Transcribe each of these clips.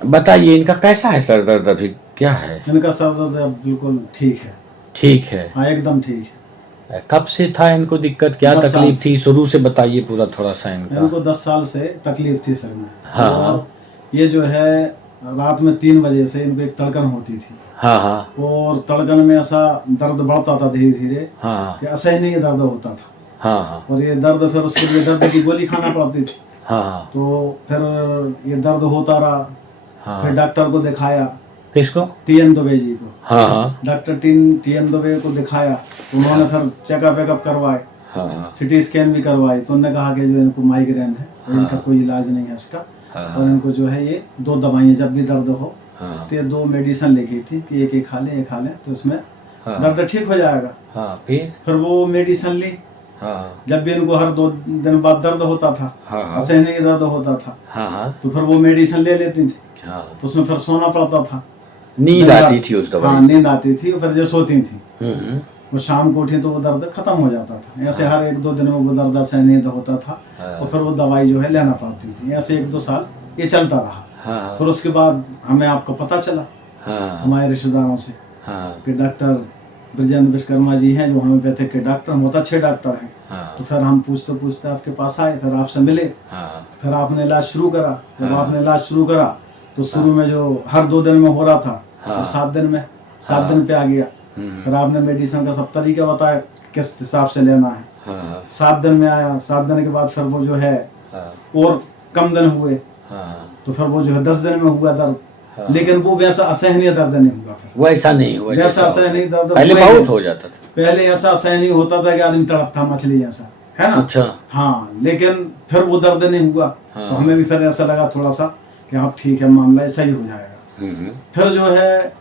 बताइए इनका कैसा है सर दर्द अभी, क्या है? इनका सर दर्द अब बिल्कुल ठीक है। ठीक है। हाँ एकदम ठीक है। कब से था इनको दिक्कत, क्या 10 साल तकलीफ से। थी, शुरू से बताइए पूरा थोड़ा सा इनका। इनको 10 साल से तकलीफ थी सर में। हाँ हाँ। और ये जो है रात में 3 बजे से इनको एक तड़कन होती थी। हाँ हाँ। और तड़कन में ऐसा दर्द बढ़ता था धीरे धीरे हाँ कि असहनीय दर्द होता था। हाँ। हाँ और ये दर्द फिर उसके लिए दर्द की गोली खाना पड़ती थी। हाँ। तो फिर ये दर्द होता रहा। फिर हाँ। डॉक्टर को दिखाया, किसको? टीएन दुबे जी को। हाँ हाँ। डॉक्टर टीएन दुबे को दिखाया तो उन्होंने फिर चेकअप वेकअप करवाए, हाँ हाँ। सिटी स्कैन भी करवाई। तो उन्होंने कहा कि जो इनको माइग्रेन है, इनका कोई इलाज नहीं है इसका। और इनको जो है ये 2 दवाइयाँ जब भी दर्द हो तो ये 2 मेडिसिन लिखी थी कि एक एक खा लें तो इसमें दर्द ठीक हो जाएगा। हाँ फिर वो मेडिसिन ली। हाँ जब भी इनको हर 2 दिन बाद दर्द होता था, हाँ असहनीय दर्द होता था, हाँ तो फिर वो मेडिसिन ले लेती थी। हाँ। तो उसमें फिर सोना पड़ता था, नींद आती थी उस दवाई हाँ नींद आती थी। फिर जो सोती थी से? वो शाम को उठी तो वो दर्द खत्म हो जाता था। ऐसे हर 1-2 दिन में वो दर्द असहनीय होता था। और फिर वो दवाई जो है लेना पड़ती थी। ऐसे 1-2 साल ये चलता रहा। फिर उसके बाद हमें आपको पता चला हमारे रिश्तेदारों से कि डॉक्टर ब्रजेंद्र विश्वकर्मा जी हैं जो होम्योपैथिक के डॉक्टर, बहुत अच्छे डॉक्टर हैं। तो फिर हम पूछते पूछते आपके पास आए, फिर आपसे मिले। फिर आपने इलाज शुरू करा। जब आपने इलाज शुरू करा तो शुरू में जो हर 2 दिन में हो रहा था तो 7 दिन में 7 दिन पे आ गया। फिर आपने मेडिसिन का सब तरीका बताया किस हिसाब से लेना है। 7 दिन में आया। 7 दिन के बाद फिर वो जो है और कम दिन हुए तो फिर वो जो है 10 दिन में हुआ दर्द। लेकिन वो वैसा असहनीय दर्द नहीं हुआ। फिर वैसा नहीं हुआ वैसा असहनीय दर्द पहले बहुत हो जाता था। पहले ऐसा असहनीय होता था कि आदमी तड़पता मछली जैसा, है ना। अच्छा। हाँ, लेकिन फिर वो दर्द नहीं हुआ। तो हमें भी फिर ऐसा लगा थोड़ा सा कि हाँ ठीक है, मामला सही हो जाएगा। फिर जो है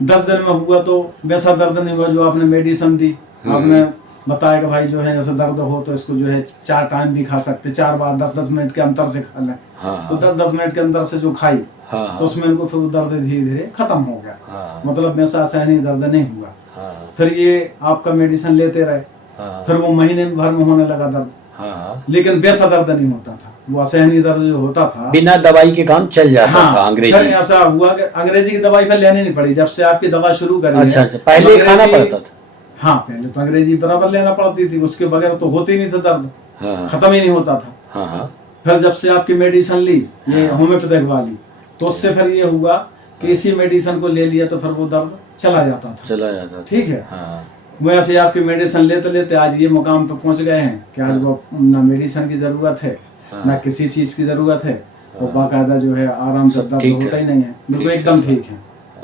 10 दिन में हुआ तो वैसा दर्द नहीं हुआ जो आपने मेडिसिन दी। आपने बताया कि भाई जो है जैसे दर्द हो तो इसको जो है 4 टाइम भी खा सकते, 4 बार 10-10 मिनट के अंतर से खा लें। तो 10-10 मिनट के अंतर से जो खाई तो उसमें इनको फिर दर्द धीरे धीरे खत्म हो गया। मतलब वैसा असहनीय दर्द नहीं हुआ। फिर ये आपका मेडिसिन लेते रहे। फिर वो महीने भर में होने लगा दर्द। लेकिन वैसा दर्द नहीं होता था। वो असहनीय दर्द जो होता था बिना दवाई के काम चल जाता था। अंग्रेजी फिर ऐसा हुआ कि अंग्रेजी की दवाई फिर लेनी नहीं पड़ी जब से आपकी दवा शुरू करी। अच्छा, पहले खाना पड़ता था। हाँ, पहले तो अंग्रेजी बराबर लेना पड़ती थी, उसके बगैर तो होती नहीं था दर्द। खत्म ही नहीं होता था। फिर जब से आपकी मेडिसिन ली ये होम्योपैथिक वाली तो उससे फिर ये हुआ कि इसी मेडिसिन को ले लिया तो फिर वो दर्द चला जाता था। ठीक है। वैसे आपकी मेडिसिन लेते लेते आज ये मुकाम पे पहुंच गए हैं कि आज वो ना मेडिसिन की जरूरत है ना किसी चीज की जरूरत है। और बाकायदा जो है आराम से दर्द होता ही नहीं है, बिल्कुल एकदम ठीक है।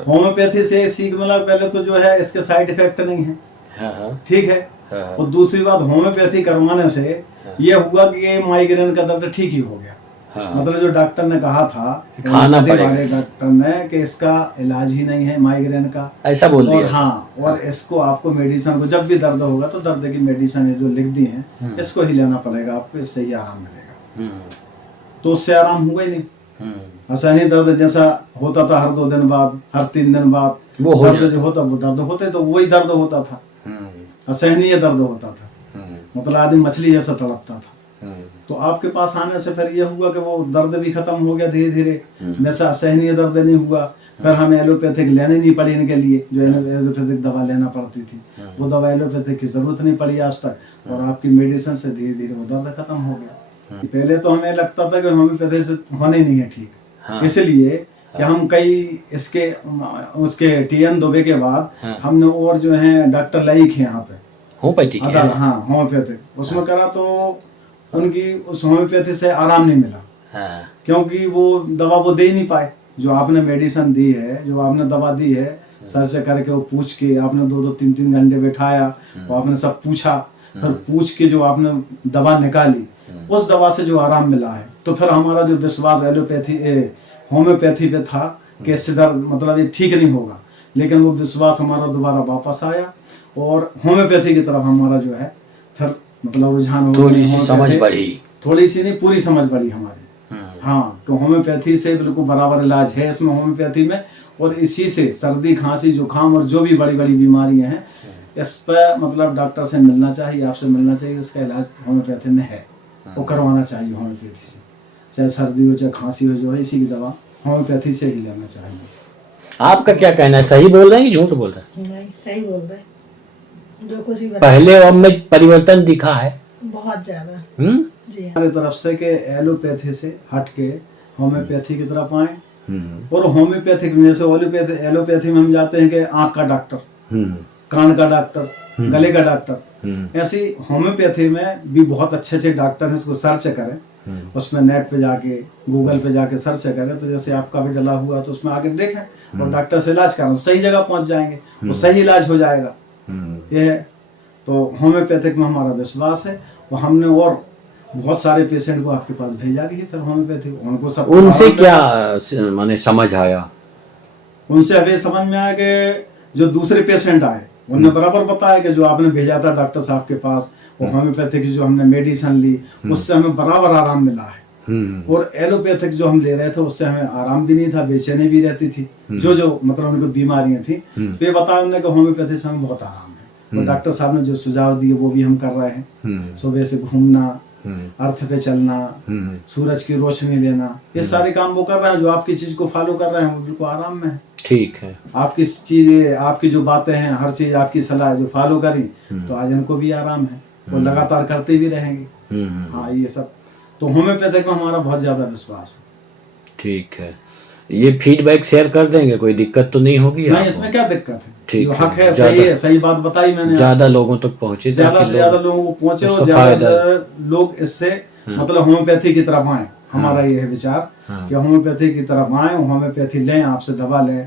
होम्योपैथी से सीख मिला पहले तो जो है इसके साइड इफेक्ट नहीं है। ठीक है। और दूसरी बात होम्योपैथी करवाने से ये हुआ कि ये माइग्रेन का दर्द ठीक ही हो गया। मतलब जो डॉक्टर ने कहा था खाना पड़ेगा, डॉक्टर ने कि इसका इलाज ही नहीं है माइग्रेन का, ऐसा बोल दिया। हाँ, और इसको आपको मेडिसिन को जब भी दर्द होगा तो दर्द की मेडिसिन जो लिख दी है इसको ही लेना पड़ेगा आपको, इससे ही आराम मिलेगा। तो उससे आराम हुआ ही नहीं। असहनीय दर्द जैसा होता था हर 2 दिन बाद, हर 3 दिन बाद वो दर्द जो होता वो दर्द होते तो वही दर्द होता था, असहनीय दर्द होता था। मतलब आदमी मछली जैसा तड़पता था। तो आपके पास आने से फिर ये हुआ कि वो दर्द भी खत्म हो गया धीरे धीरे, वैसा असहनीय दर्द नहीं हुआ। फिर हमें एलोपैथिक लेने नहीं पड़ी इनके लिए, जो एलोपैथिक दवा लेना पड़ती थी वो दवा एलोपैथिक की जरूरत नहीं पड़ी आज तक। और आपकी मेडिसिन से धीरे धीरे वो दर्द खत्म हो गया। पहले तो हमें लगता था कि होम्योपैथी से होने नहीं है ठीक, इसलिए कि हम कई इसके उसके टीएन दुबे के बाद हमने और जो है डॉक्टर लाइक है यहाँ पे होम्योपैथिक, हाँ होम्योपैथिक, उसमें करा तो उनकी उस होम्योपैथी से आराम नहीं मिला। क्योंकि वो दवा वो दे ही नहीं पाए जो आपने मेडिसिन दी है, जो आपने दवा दी है। सर से करके वो पूछ के आपने 2-2 3-3 घंटे बैठाया, वो आपने सब पूछा, फिर पूछ के जो आपने दवा निकाली उस दवा से जो आराम मिला है तो फिर हमारा जो विश्वास एलोपैथी होम्योपैथी पे था कि इससे दर्द मतलब ये ठीक नहीं होगा, लेकिन वो विश्वास हमारा दोबारा वापस आया और होम्योपैथी की तरफ हमारा जो है फिर मतलब रुझान थोड़ी सी समझ बढ़ी, थोड़ी सी नहीं पूरी समझ बढ़ी हमारी। हाँ, तो होम्योपैथी से बिल्कुल बराबर इलाज है इसमें होम्योपैथी में। और इसी से सर्दी खांसी जुकाम और जो भी बड़ी बड़ी बीमारियां हैं इस पर मतलब डॉक्टर से मिलना चाहिए, आपसे मिलना चाहिए, उसका इलाज होम्योपैथी में है, वो करवाना चाहिए होम्योपैथी से। चाहे सर्दी हो चाहे खांसी हो जो है इसी की दवा होम्योपैथी से ही लेना चाहिए। आपका क्या कहना है, सही बोल रहे हैं कि झूठ बोल रहे हैं? नहीं, सही बोल रहे हैं। जो कुछ ही पहले और अब में परिवर्तन दिखा है। बहुत ज्यादा। जी हाँ। हमारी तरफ से के एलोपैथी से हट के होम्योपैथी की तरफ आए, हम्म, और होम्योपैथिक में जैसे एलोपैथी में हम जाते हैं कि आंख का डॉक्टर, कान का डॉक्टर, गले का डॉक्टर, ऐसी होम्योपैथी में भी बहुत अच्छे अच्छे डॉक्टर हैं। उसको सर्च करें, उसमें नेट पे जाके गूगल पे जाके सर्च करें, तो जैसे आपका भी डला हुआ तो उसमें आके देखें और डॉक्टर से इलाज कराएं, सही जगह पहुंच जाएंगे, वो सही इलाज हो जाएगा। ये है तो होम्योपैथिक में हमारा विश्वास है, और हमने और बहुत सारे पेशेंट को आपके पास भेजा भी है फिर होम्योपैथी, उनको सब उनसे क्या माने समझ आया? उनसे अभी समझ में आया कि जो दूसरे पेशेंट आए उन्होंने बराबर बताया कि जो आपने भेजा था डॉक्टर साहब के पास, वो होम्योपैथिक की जो हमने मेडिसिन ली उससे हमें बराबर आराम मिला है, और एलोपैथिक जो हम ले रहे थे उससे हमें आराम भी नहीं था, बेचैनी भी रहती थी, जो मतलब उनको बीमारियां थी। तो ये बताया उन्होंने कि होम्योपैथी से हमें बहुत आराम है, और डॉक्टर साहब ने जो सुझाव दिए वो भी हम कर रहे हैं। सुबह से घूमना, अर्थ पे चलना, सूरज की रोशनी लेना, ये सारे काम वो कर रहे हैं। जो आपकी चीज को फॉलो कर रहे हैं वो बिल्कुल आराम में है। ठीक है। आपकी चीज, आपकी जो बातें हैं, हर चीज आपकी सलाह जो फॉलो करी तो आज इनको भी आराम है, वो लगातार करते भी रहेंगे। हाँ, ये सब तो होम्योपैथिक में हमारा बहुत ज्यादा विश्वास है। ठीक है, ये फीडबैक शेयर कर देंगे, कोई दिक्कत तो नहीं होगी? नहीं, इसमें क्या दिक्कत है, ठीक जो है, हक है सही है, सही बात बताई मैंने, ज्यादा लोगों तक पहुंचे, ज्यादा से ज्यादा लोगों को पहुंचे और ज्यादा से लोग इससे मतलब होम्योपैथी की तरफ आए। हमारा ये है विचार कि होम्योपैथी की तरफ आए, होम्योपैथी लें, आपसे दवा लें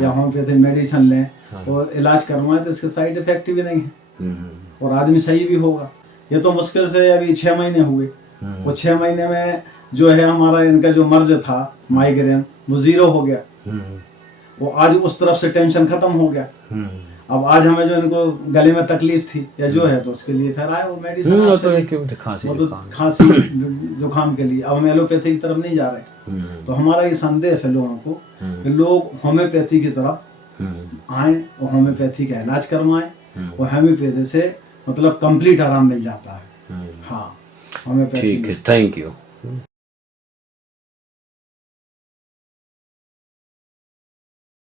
या होम्योपैथी मेडिसिन लें और इलाज करवाएं, तो इसके साइड इफेक्ट भी नहीं है और आदमी सही भी होगा। ये तो मुश्किल से अभी 6 महीने हुए, वो 6 महीने में जो है हमारा इनका जो मर्ज था माइग्रेन वो 0 हो गया, वो आज उस तरफ से टेंशन खत्म हो गया। अब आज हमें जो इनको गले में तकलीफ थी या जो है तो उसके लिए फिर आए वो मेडिसिन, वो तो खांसी जुकाम के लिए। अब हम एलोपैथी की तरफ नहीं जा रहे। तो हमारा ये संदेश है लोगों को कि लोग होम्योपैथी की तरफ आए और होम्योपैथी का इलाज करवाएं, और होम्योपैथी से मतलब कंप्लीट आराम मिल जाता है। हाँ, होम्योपैथी। ठीक है, थैंक यू।